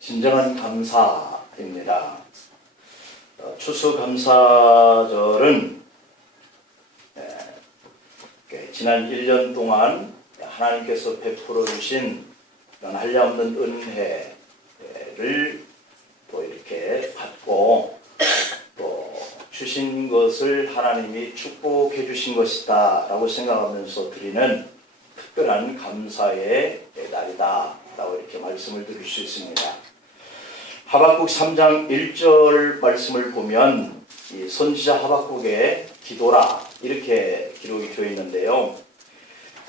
진정한 감사입니다. 추수감사절은 지난 1년 동안 하나님께서 베풀어 주신 그런 한량없는 은혜를 또 이렇게 받고 또 주신 것을 하나님이 축복해 주신 것이다 라고 생각하면서 드리는 특별한 감사의 날이다 라고 이렇게 말씀을 드릴 수 있습니다. 하박국 3장 1절 말씀을 보면 이 선지자 하박국의 기도라 이렇게 기록이 되어 있는데요.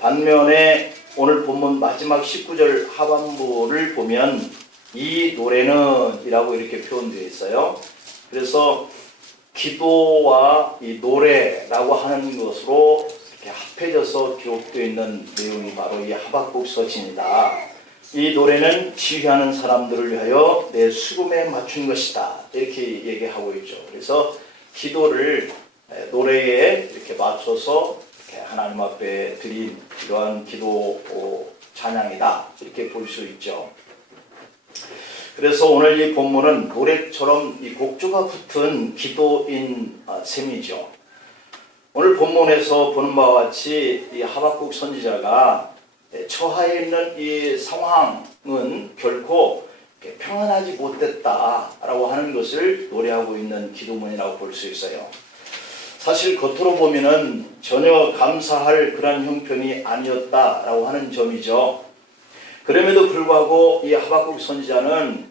반면에 오늘 본문 마지막 19절 하반부를 보면 이 노래는 이라고 이렇게 표현되어 있어요. 그래서 기도와 이 노래라고 하는 것으로 이렇게 합해져서 기록되어 있는 내용이 바로 이 하박국 서신이다. 이 노래는 지휘하는 사람들을 위하여 내 수금에 맞춘 것이다. 이렇게 얘기하고 있죠. 그래서 기도를 노래에 이렇게 맞춰서 이렇게 하나님 앞에 드린 이러한 기도 찬양이다. 이렇게 볼 수 있죠. 그래서 오늘 이 본문은 노래처럼 이 곡조가 붙은 기도인 셈이죠. 오늘 본문에서 보는 바와 같이 이 하박국 선지자가 처하에 있는 이 상황은 결코 평안하지 못했다라고 하는 것을 노래하고 있는 기도문이라고 볼 수 있어요. 사실 겉으로 보면은 전혀 감사할 그런 형편이 아니었다라고 하는 점이죠. 그럼에도 불구하고 이 하박국 선지자는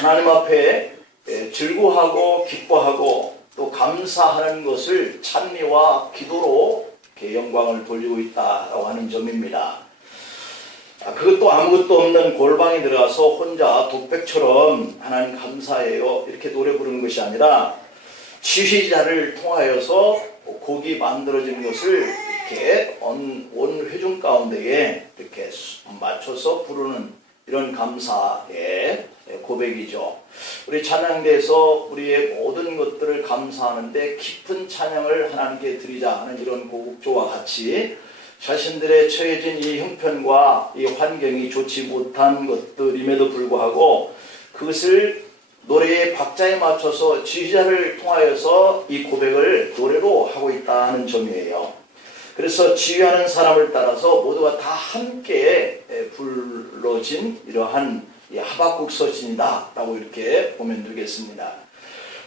하나님 앞에 즐거워하고 기뻐하고 또 감사하는 것을 찬미와 기도로 영광을 돌리고 있다라고 하는 점입니다. 그것도 아무것도 없는 골방에 들어가서 혼자 독백처럼 하나님 감사해요 이렇게 노래 부르는 것이 아니라 지휘자를 통하여서 곡이 만들어진 것을 이렇게 온 회중 가운데에 이렇게 맞춰서 부르는 이런 감사의 고백이죠. 우리 찬양대에서 우리의 모든 것들을 감사하는데 깊은 찬양을 하나님께 드리자 하는 이런 곡조와 같이 자신들의 처해진 이 형편과 이 환경이 좋지 못한 것들임에도 불구하고 그것을 노래의 박자에 맞춰서 지휘자를 통하여서 이 고백을 노래로 하고 있다는 점이에요. 그래서 지휘하는 사람을 따라서 모두가 다 함께 불러진 이러한 하박국 서신이다 라고 이렇게 보면 되겠습니다.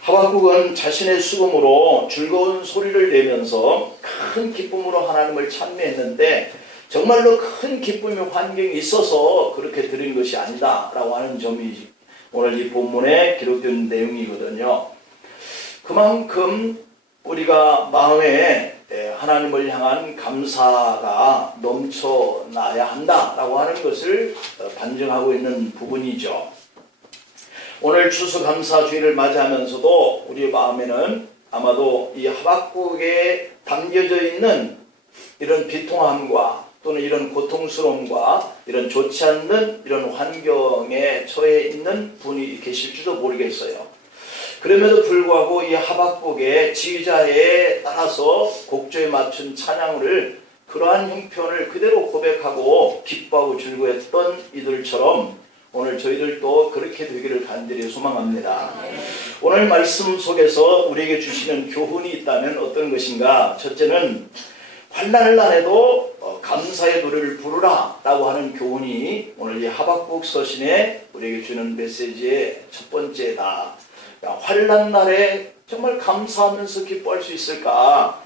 하박국은 자신의 수금으로 즐거운 소리를 내면서 큰 기쁨으로 하나님을 찬미했는데 정말로 큰 기쁨의 환경이 있어서 그렇게 드린 것이 아니다 라고 하는 점이 오늘 이 본문에 기록된 내용이거든요. 그만큼 우리가 마음에 하나님을 향한 감사가 넘쳐나야 한다라고 하는 것을 반증하고 있는 부분이죠. 오늘 추수감사주의를 맞이하면서도 우리의 마음에는 아마도 이 하박국에 담겨져 있는 이런 비통함과 또는 이런 고통스러움과 이런 좋지 않는 이런 환경에 처해 있는 분이 계실지도 모르겠어요. 그럼에도 불구하고 이 하박국의 지휘자에 따라서 곡조에 맞춘 찬양을 그러한 형편을 그대로 고백하고 기뻐하고 즐거워했던 이들처럼 오늘 저희들도 그렇게 되기를 간절히 소망합니다. 오늘 말씀 속에서 우리에게 주시는 교훈이 있다면 어떤 것인가? 첫째는 환난을 안에도 감사의 노래를 부르라 라고 하는 교훈이 오늘 이 하박국 서신에 우리에게 주는 메시지의 첫 번째다. 환난 날에 정말 감사하면서 기뻐할 수 있을까?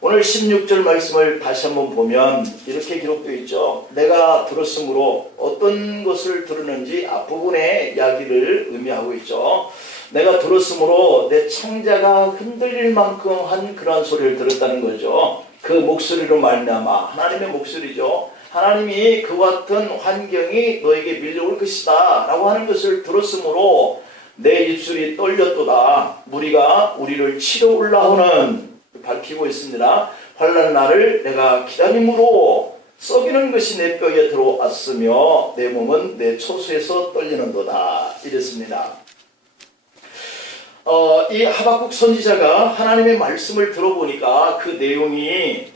오늘 16절 말씀을 다시 한번 보면 이렇게 기록되어 있죠. 내가 들었으므로 어떤 것을 들었는지 앞부분의 이야기를 의미하고 있죠. 내가 들었으므로 내 창자가 흔들릴 만큼 한 그러한 소리를 들었다는 거죠. 그 목소리로 말미암아 하나님의 목소리죠. 하나님이 그와 같은 환경이 너에게 밀려올 것이다 라고 하는 것을 들었으므로 내 입술이 떨렸도다. 무리가 우리를 치러 올라오는 밝히고 있습니다. 환난 날을 내가 기다림으로 썩이는 것이 내 뼈에 들어왔으며 내 몸은 내 초수에서 떨리는도다. 이랬습니다. 이 하박국 선지자가 하나님의 말씀을 들어보니까 그 내용이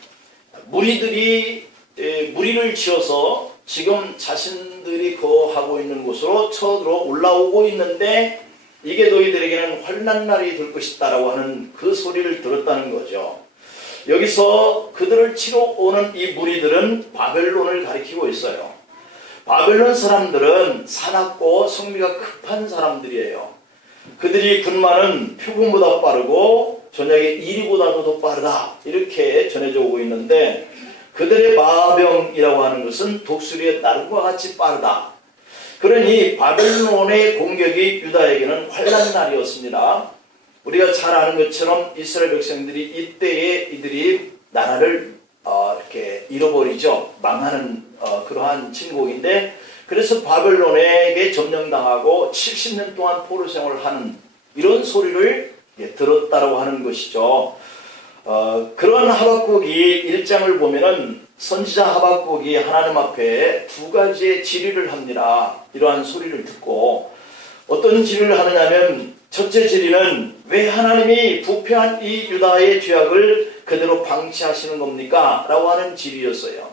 무리들이 무리를 지어서 지금 자신 백성들이 거하고 있는 곳으로 쳐들어 올라오고 있는데 이게 너희들에게는 환난날이 될 것이다라고 하는 그 소리를 들었다는 거죠. 여기서 그들을 치러 오는 이 무리들은 바벨론을 가리키고 있어요. 바벨론 사람들은 사납고 성미가 급한 사람들이에요. 그들이 군마는 표범보다 빠르고 저녁에 이리보다도 더 빠르다 이렇게 전해져 오고 있는데 그들의 마병이라고 하는 것은 독수리의 나름과 같이 빠르다. 그러니 바벨론의 공격이 유다에게는 환난날이었습니다. 우리가 잘 아는 것처럼 이스라엘 백성들이 이때에 이들이 나라를 이렇게 잃어버리죠. 망하는 그러한 진국인데 그래서 바벨론에게 점령당하고 70년 동안 포로 생활을 하는 이런 소리를 들었다라고 하는 것이죠. 그런 하박국이 1장을 보면은 선지자 하박국이 하나님 앞에 두 가지의 질의를 합니다. 이러한 소리를 듣고 어떤 질의를 하느냐면 첫째 질의는 왜 하나님이 부패한 이 유다의 죄악을 그대로 방치하시는 겁니까? 라고 하는 질의였어요.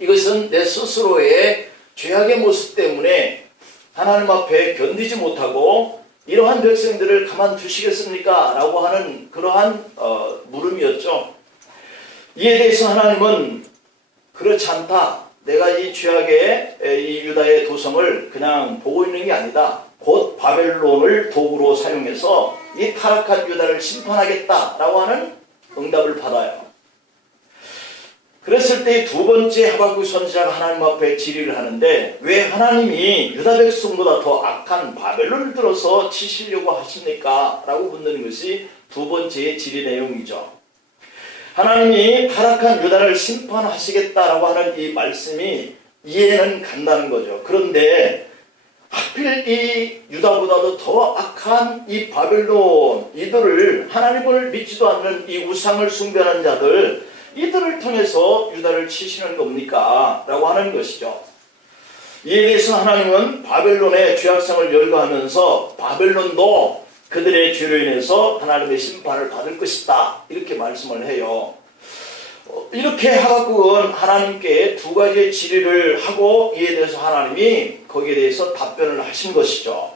이것은 내 스스로의 죄악의 모습 때문에 하나님 앞에 견디지 못하고 이러한 백성들을 가만두시겠습니까? 라고 하는 그러한 물음이었죠. 이에 대해서 하나님은 그렇지 않다. 내가 이 죄악의 이 유다의 도성을 그냥 보고 있는 게 아니다. 곧 바벨론을 도구로 사용해서 이 타락한 유다를 심판하겠다라고 하는 응답을 받아요. 그랬을 때 두 번째 하박국 선지자가 하나님 앞에 질의를 하는데 왜 하나님이 유다 백성보다 더 악한 바벨론을 들어서 치시려고 하십니까? 라고 묻는 것이 두 번째의 질의 내용이죠. 하나님이 타락한 유다를 심판하시겠다라고 하는 이 말씀이 이해는 간다는 거죠. 그런데 하필 이 유다보다도 더 악한 이 바벨론 이들을 하나님을 믿지도 않는 이 우상을 숭배하는 자들 이들을 통해서 유다를 치시는 겁니까? 라고 하는 것이죠. 이에 대해서 하나님은 바벨론의 죄악성을 열거하면서 바벨론도 그들의 죄로 인해서 하나님의 심판을 받을 것이다 이렇게 말씀을 해요. 이렇게 하박국은 하나님께 두 가지의 질의를 하고 이에 대해서 하나님이 거기에 대해서 답변을 하신 것이죠.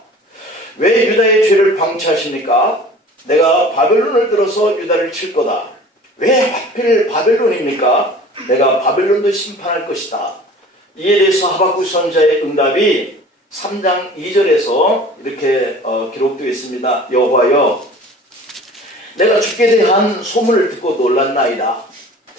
왜 유다의 죄를 방치하십니까? 내가 바벨론을 들어서 유다를 칠 거다. 왜 하필 바벨론입니까? 내가 바벨론도 심판할 것이다. 이에 대해서 하박국 선지자의 응답이 3장 2절에서 이렇게 기록되어 있습니다. 여호와여, 내가 주께 대한 소문을 듣고 놀랐나이다.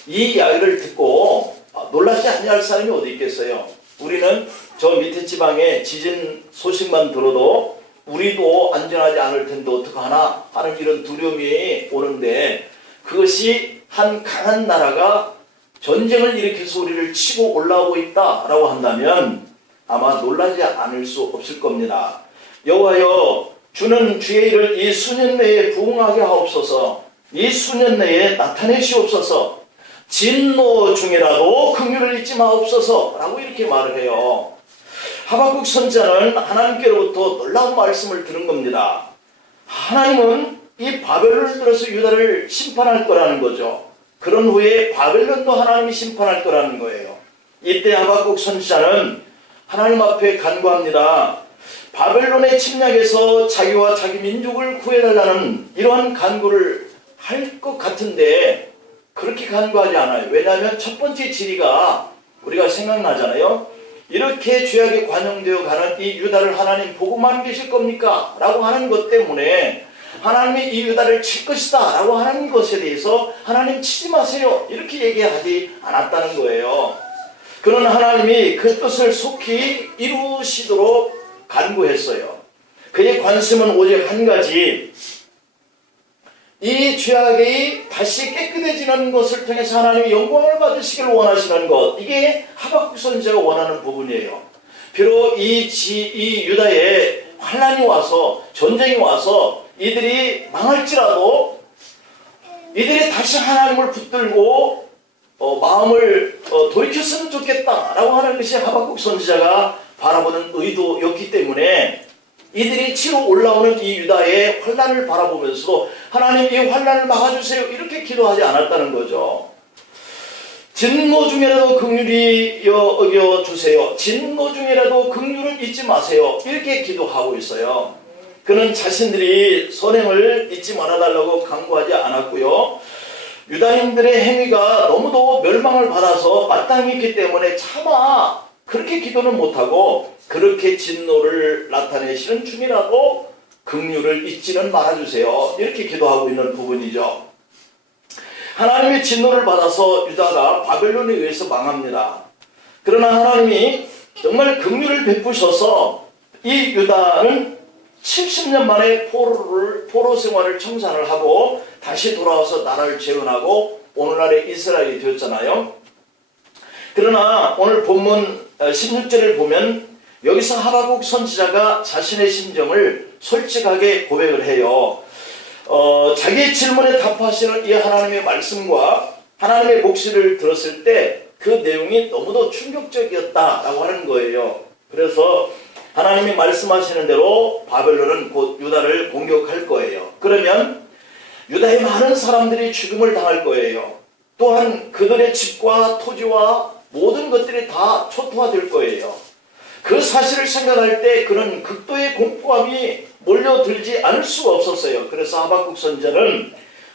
이 이야기를 듣고 놀라지 아니할 사람이 어디 있겠어요? 우리는 저 밑에 지방에 지진 소식만 들어도 우리도 안전하지 않을 텐데 어떡하나 하는 이런 두려움이 오는데 그것이 한 강한 나라가 전쟁을 일으켜서 우리를 치고 올라오고 있다라고 한다면 아마 놀라지 않을 수 없을 겁니다. 여호와여, 주는 주의 일을 이 수년 내에 부응하게 하옵소서. 이 수년 내에 나타내시옵소서. 진노 중이라도 긍휼을 잊지 마옵소서 라고 이렇게 말을 해요. 하박국 선지자는 하나님께로부터 놀라운 말씀을 들은 겁니다. 하나님은 이 바벨론을 들어서 유다를 심판할 거라는 거죠. 그런 후에 바벨론도 하나님이 심판할 거라는 거예요. 이때 하박국 선지자는 하나님 앞에 간구합니다. 바벨론의 침략에서 자기와 자기 민족을 구해달라는 이러한 간구를 할 것 같은데 그렇게 간구하지 않아요. 왜냐하면 첫 번째 질의가 우리가 생각나잖아요. 이렇게 죄악에 관용되어 가는 이 유다를 하나님 보고만 계실 겁니까? 라고 하는 것 때문에 하나님이 이 유다를 칠 것이다 라고 하는 것에 대해서 하나님 치지 마세요 이렇게 얘기하지 않았다는 거예요. 그는 하나님이 그 뜻을 속히 이루시도록 간구했어요. 그의 관심은 오직 한 가지, 이 죄악이 다시 깨끗해지는 것을 통해서 하나님이 영광을 받으시기를 원하시는 것, 이게 하박국 선지자가 원하는 부분이에요. 비록 이 유다에 환난이 와서 전쟁이 와서 이들이 망할지라도 이들이 다시 하나님을 붙들고 마음을 돌이켰으면 좋겠다라고 하는 것이 하박국 선지자가 바라보는 의도였기 때문에 이들이 치러 올라오는 이 유다의 환난을 바라보면서도 하나님 이 환난을 막아주세요 이렇게 기도하지 않았다는 거죠. 진노 중에라도 긍휼히 여겨주세요. 진노 중에라도 긍휼을 잊지 마세요. 이렇게 기도하고 있어요. 그는 자신들이 선행을 잊지 말아달라고 강구하지 않았고요. 유다인들의 행위가 너무도 멸망을 받아서 마땅히 있기 때문에 차마 그렇게 기도는 못하고 그렇게 진노를 나타내시는 중이라도 긍휼을 잊지는 말아주세요. 이렇게 기도하고 있는 부분이죠. 하나님의 진노를 받아서 유다가 바벨론에 의해서 망합니다. 그러나 하나님이 정말 긍휼을 베푸셔서 이 유다는 70년 만에 포로 생활을 청산을 하고 다시 돌아와서 나라를 재건하고 오늘날의 이스라엘이 되었잖아요. 그러나 오늘 본문 16절을 보면 여기서 하박국 선지자가 자신의 심정을 솔직하게 고백을 해요. 자기의 질문에 답하시는 이 하나님의 말씀과 하나님의 목소리를 들었을 때 그 내용이 너무도 충격적이었다라고 하는 거예요. 그래서 하나님이 말씀하시는 대로 바벨론은 곧 유다를 공격할 거예요. 그러면 유다의 많은 사람들이 죽음을 당할 거예요. 또한 그들의 집과 토지와 모든 것들이 다 초토화될 거예요. 그 사실을 생각할 때 그는 극도의 공포감이 몰려들지 않을 수가 없었어요. 그래서 하박국 선지자는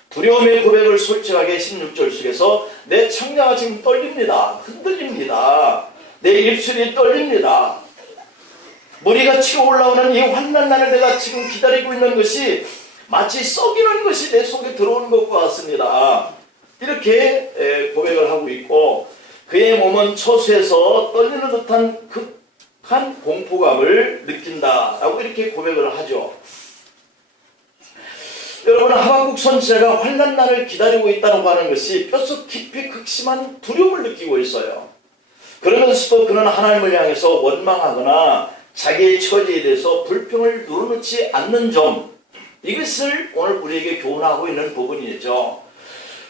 두려움의 고백을 솔직하게 16절 속에서 내 창자가 지금 떨립니다. 흔들립니다. 내 입술이 떨립니다. 머리가 치고 올라오는 이 환난날을 내가 지금 기다리고 있는 것이 마치 썩이는 것이 내 속에 들어오는 것과 같습니다. 이렇게 고백을 하고 있고 그의 몸은 처수에서 떨리는 듯한 극한 공포감을 느낀다라고 이렇게 고백을 하죠. 여러분, 하박국 선지자가 환난날을 기다리고 있다고 하는 것이 뼛속 깊이 극심한 두려움을 느끼고 있어요. 그러면서도 그는 하나님을 향해서 원망하거나 자기의 처지에 대해서 불평을 누르놓지 않는 점, 이것을 오늘 우리에게 교훈하고 있는 부분이죠.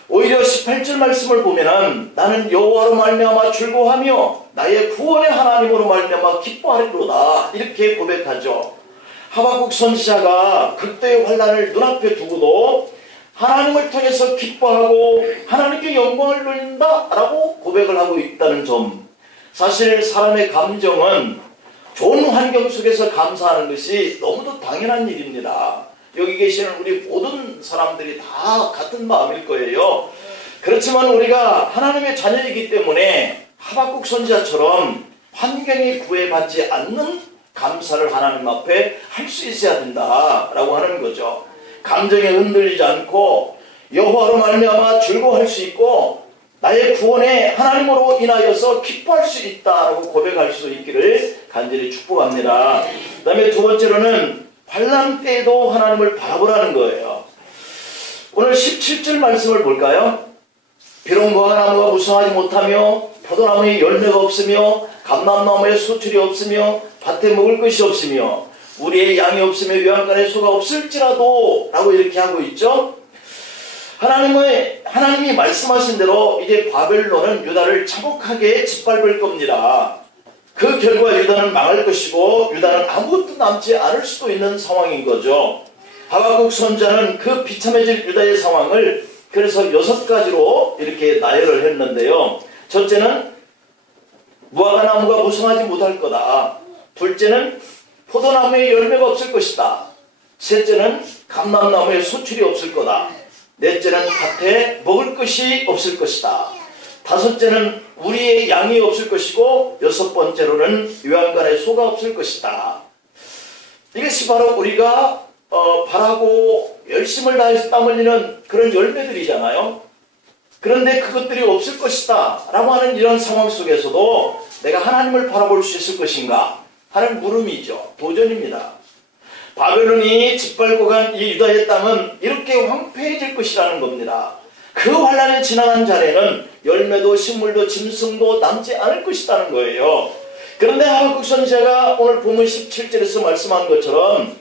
오히려 18절 말씀을 보면은 나는 여호와로 말미암아 즐거워하며 나의 구원의 하나님으로 말미암아 기뻐하리로다, 이렇게 고백하죠. 하박국 선지자가 극도의 환난을 눈앞에 두고도 하나님을 통해서 기뻐하고 하나님께 영광을 돌린다라고 고백을 하고 있다는 점, 사실 사람의 감정은 좋은 환경 속에서 감사하는 것이 너무도 당연한 일입니다. 여기 계시는 우리 모든 사람들이 다 같은 마음일 거예요. 그렇지만 우리가 하나님의 자녀이기 때문에 하박국 선지자처럼 환경에 구애받지 않는 감사를 하나님 앞에 할 수 있어야 된다라고 하는 거죠. 감정에 흔들리지 않고 여호와로 말미암아 즐거워할 수 있고 나의 구원에 하나님으로 인하여서 기뻐할 수 있다라고 고백할 수 있기를 간절히 축복합니다. 그 다음에 두 번째로는 환난 때에도 하나님을 바라보라는 거예요. 오늘 17절 말씀을 볼까요? 비록 무화과나무가 무성하지 못하며 포도나무에 열매가 없으며 감람나무에 수출이 없으며 밭에 먹을 것이 없으며 우리의 양이 없으며 외양간에 소가 없을지라도 라고 이렇게 하고 있죠. 하나님이 말씀하신 대로 이제 바벨론은 유다를 차곡하게 짓밟을 겁니다. 그 결과 유다는 망할 것이고 유다는 아무것도 남지 않을 수도 있는 상황인 거죠. 하박국 선지자는 그 비참해질 유다의 상황을 그래서 6가지로 이렇게 나열을 했는데요. 첫째는 무화과나무가 무성하지 못할 거다. 둘째는 포도나무에 열매가 없을 것이다. 셋째는 감람나무에 소출이 없을 거다. 넷째는 밭에 먹을 것이 없을 것이다. 다섯째는 우리의 양이 없을 것이고 여섯 번째로는 요양간에 소가 없을 것이다. 이것이 바로 우리가 바라고 열심을 다해서 땀 흘리는 그런 열매들이잖아요. 그런데 그것들이 없을 것이다 라고 하는 이런 상황 속에서도 내가 하나님을 바라볼 수 있을 것인가 하는 물음이죠. 도전입니다. 바벨론이 짓밟고 간 이 유다의 땅은 이렇게 황폐해질 것이라는 겁니다. 그 환란이 지나간 자리에는 열매도 식물도 짐승도 남지 않을 것이라는 거예요. 그런데 하박국 선지자가 오늘 본문 17절에서 말씀한 것처럼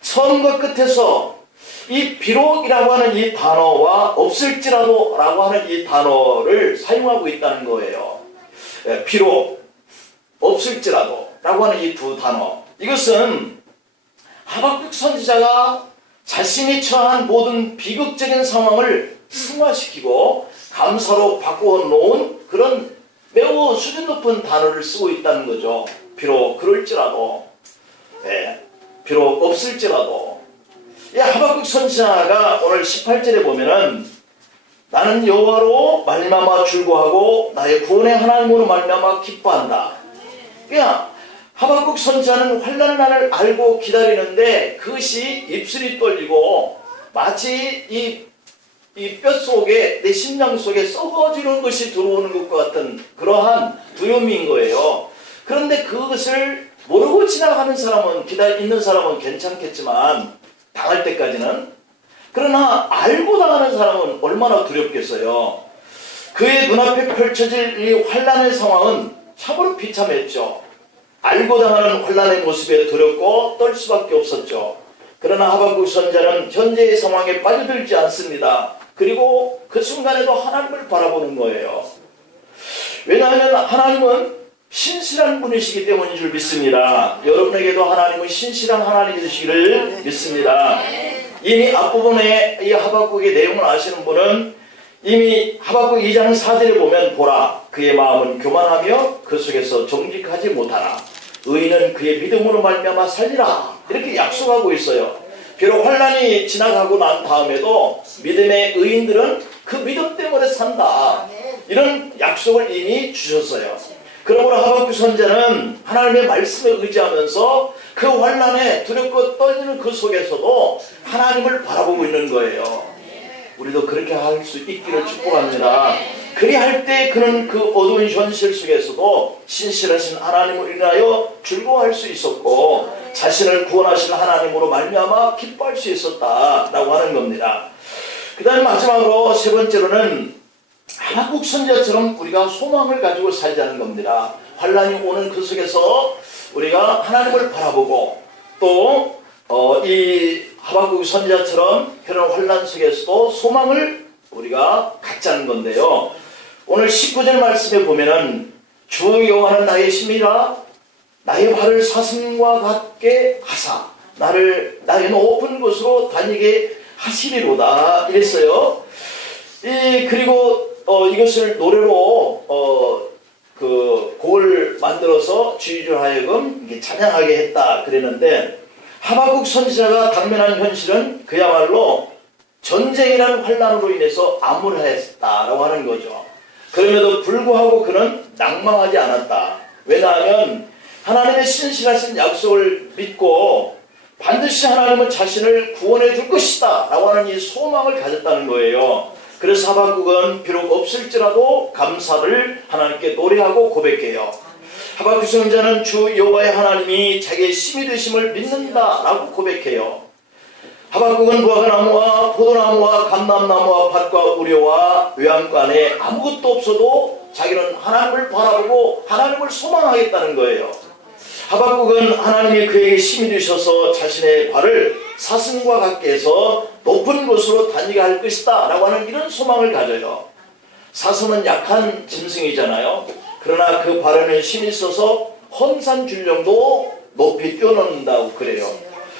처음과 끝에서 이 비록이라고 하는 이 단어와 없을지라도 라고 하는 이 단어를 사용하고 있다는 거예요. 비록, 없을지라도 라고 하는 이 두 단어, 이것은 하박국 선지자가 자신이 처한 모든 비극적인 상황을 승화시키고 감사로 바꾸어 놓은 그런 매우 수준 높은 단어를 쓰고 있다는 거죠. 비록 그럴지라도, 비록 없을지라도. 하박국 선지자가 오늘 18절에 보면은 나는 여호와로 말미암아 즐거워하고 나의 구원의 하나님으로 말미암아 기뻐한다. 그냥 하박국 선지자는 환난 날을 알고 기다리는데 그것이 입술이 떨리고 마치 이 뼛속에, 내 심장 속에 썩어지는 것이 들어오는 것과 같은 그러한 두려움인 거예요. 그런데 그것을 모르고 지나가는 사람은, 있는 사람은 괜찮겠지만 당할 때까지는, 그러나 알고 당하는 사람은 얼마나 두렵겠어요. 그의 눈앞에 펼쳐질 이 환난의 상황은 참으로 비참했죠. 알고 당하는 환난의 모습에 두렵고 떨 수밖에 없었죠. 그러나 하박국 선지자는 현재의 상황에 빠져들지 않습니다. 그리고 그 순간에도 하나님을 바라보는 거예요. 왜냐하면 하나님은 신실한 분이시기 때문인 줄 믿습니다. 여러분에게도 하나님은 신실한 하나님이시기를 믿습니다. 이미 앞부분에 이 하박국의 내용을 아시는 분은 이미 하박국 2장 4절에 보면 보라 그의 마음은 교만하며 그 속에서 정직하지 못하나 의인은 그의 믿음으로 말미암아 살리라 이렇게 약속하고 있어요. 비록 환난이 지나가고 난 다음에도 믿음의 의인들은 그 믿음 때문에 산다, 이런 약속을 이미 주셨어요. 그러므로 하박국 선지자는 하나님의 말씀에 의지하면서 그 환난에 두렵고 떨리는 그 속에서도 하나님을 바라보고 있는 거예요. 우리도 그렇게 할 수 있기를 축복합니다. 그리할 때 그는 그 어두운 현실 속에서도 신실하신 하나님을 인하여 즐거워할 수 있었고 자신을 구원하실 하나님으로 말미암아 기뻐할 수 있었다라고 하는 겁니다. 그 다음에 마지막으로 세 번째로는 하박국 선지자처럼 우리가 소망을 가지고 살자는 겁니다. 환난이 오는 그 속에서 우리가 하나님을 바라보고 또 이 하박국 선지자처럼 그런 환난 속에서도 소망을 우리가 갖자는 건데요. 오늘 19절 말씀에 보면은 주 여호와는 나의 힘이라 나의 발을 사슴과 같게 하사 나의 높은 곳으로 다니게 하시리로다 이랬어요. 그리고 이것을 노래로 그 곡을 만들어서 주의줄 하여금 찬양하게 했다 그랬는데, 하박국 선지자가 당면한 현실은 그야말로 전쟁이라는 환난으로 인해서 암울했다라고 하는 거죠. 그럼에도 불구하고 그는 낭망하지 않았다. 왜냐하면 하나님의 신실하신 약속을 믿고 반드시 하나님은 자신을 구원해 줄 것이다 라고 하는 이 소망을 가졌다는 거예요. 그래서 하박국은 비록 없을지라도 감사를 하나님께 노래하고 고백해요. 하박국 선지자는 주 여호와의 하나님이 자기의 힘이 되심을 믿는다라고 고백해요. 하박국은 무화과나무와 포도나무와 감람나무와 밭과 우려와 외양간 안에 아무것도 없어도 자기는 하나님을 바라보고 하나님을 소망하겠다는 거예요. 하박국은 하나님이 그에게 힘이 되셔서 자신의 발을 사슴과 같게 해서 높은 곳으로 다니게 할 것이다 라고 하는 이런 소망을 가져요. 사슴은 약한 짐승이잖아요. 그러나 그 발에는 힘이 있어서 험산 줄령도 높이 뛰어넘는다고 그래요.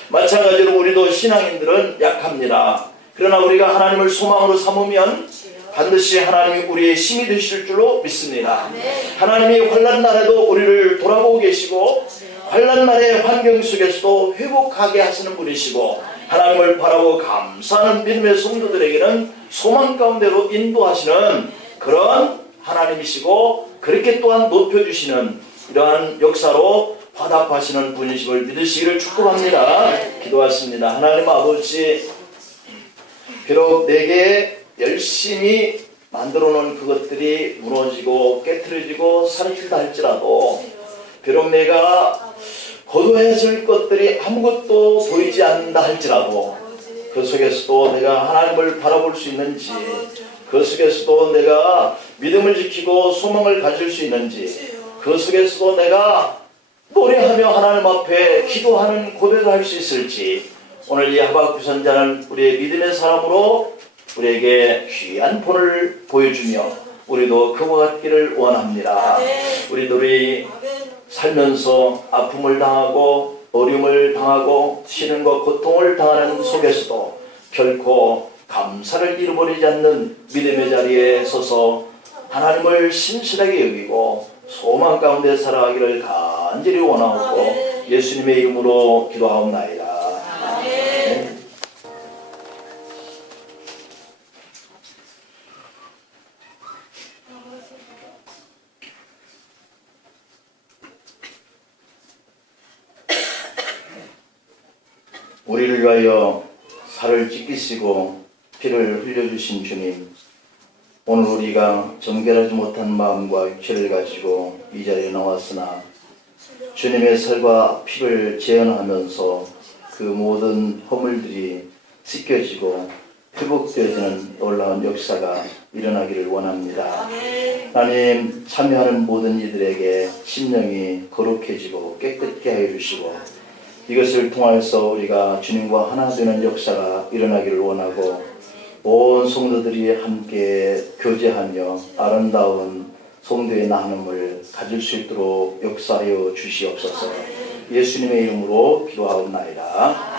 마찬가지로 우리도 신앙인들은 약합니다. 그러나 우리가 하나님을 소망으로 삼으면 반드시 하나님이 우리의 힘이 되실 줄로 믿습니다. 하나님이 환난 날에도 우리를 돌아보고 계시고 환난 날의 환경 속에서도 회복하게 하시는 분이시고 하나님을 바라보고 감사하는 믿음의 성도들에게는 소망 가운데로 인도하시는 그런 하나님이시고 그렇게 또한 높여주시는 이러한 역사로 화답하시는 분이심을 믿으시기를 축복합니다. 기도하십니다. 하나님 아버지, 비록 내게 열심히 만들어 놓은 그것들이 무너지고 깨트려지고 사라진다 할지라도 비록 내가 거둬야 할 것들이 아무것도 보이지 않는다 할지라도 그 속에서도 내가 하나님을 바라볼 수 있는지, 그 속에서도 내가 믿음을 지키고 소망을 가질 수 있는지, 그 속에서도 내가 노래하며 하나님 앞에 기도하는 고백을 할 수 있을지, 오늘 이 하박국 선지자는 우리의 믿음의 사람으로 우리에게 귀한 본을 보여주며 우리도 그와 같기를 원합니다. 우리들이 살면서 아픔을 당하고 어려움을 당하고 시련과 고통을 당하는 속에서도 결코 감사를 잃어버리지 않는 믿음의 자리에 서서 하나님을 신실하게 여기고 소망 가운데 살아가기를 간절히 원하고 예수님의 이름으로 기도하옵나이다. 아멘. 우리를 위하여 살을 찢기시고 피를 흘려주신 주님, 오늘 우리가 정결하지 못한 마음과 육체를 가지고 이 자리에 나왔으나 주님의 살과 피를 재현하면서 그 모든 허물들이 씻겨지고 회복되어지는 놀라운 역사가 일어나기를 원합니다. 하나님, 참여하는 모든 이들에게 심령이 거룩해지고 깨끗게 하여 주시고 이것을 통해서 우리가 주님과 하나 되는 역사가 일어나기를 원하고 온 성도들이 함께 교제하며 아름다운 성도의 나눔을 가질 수 있도록 역사하여 주시옵소서. 예수님의 이름으로 기도하옵나이다.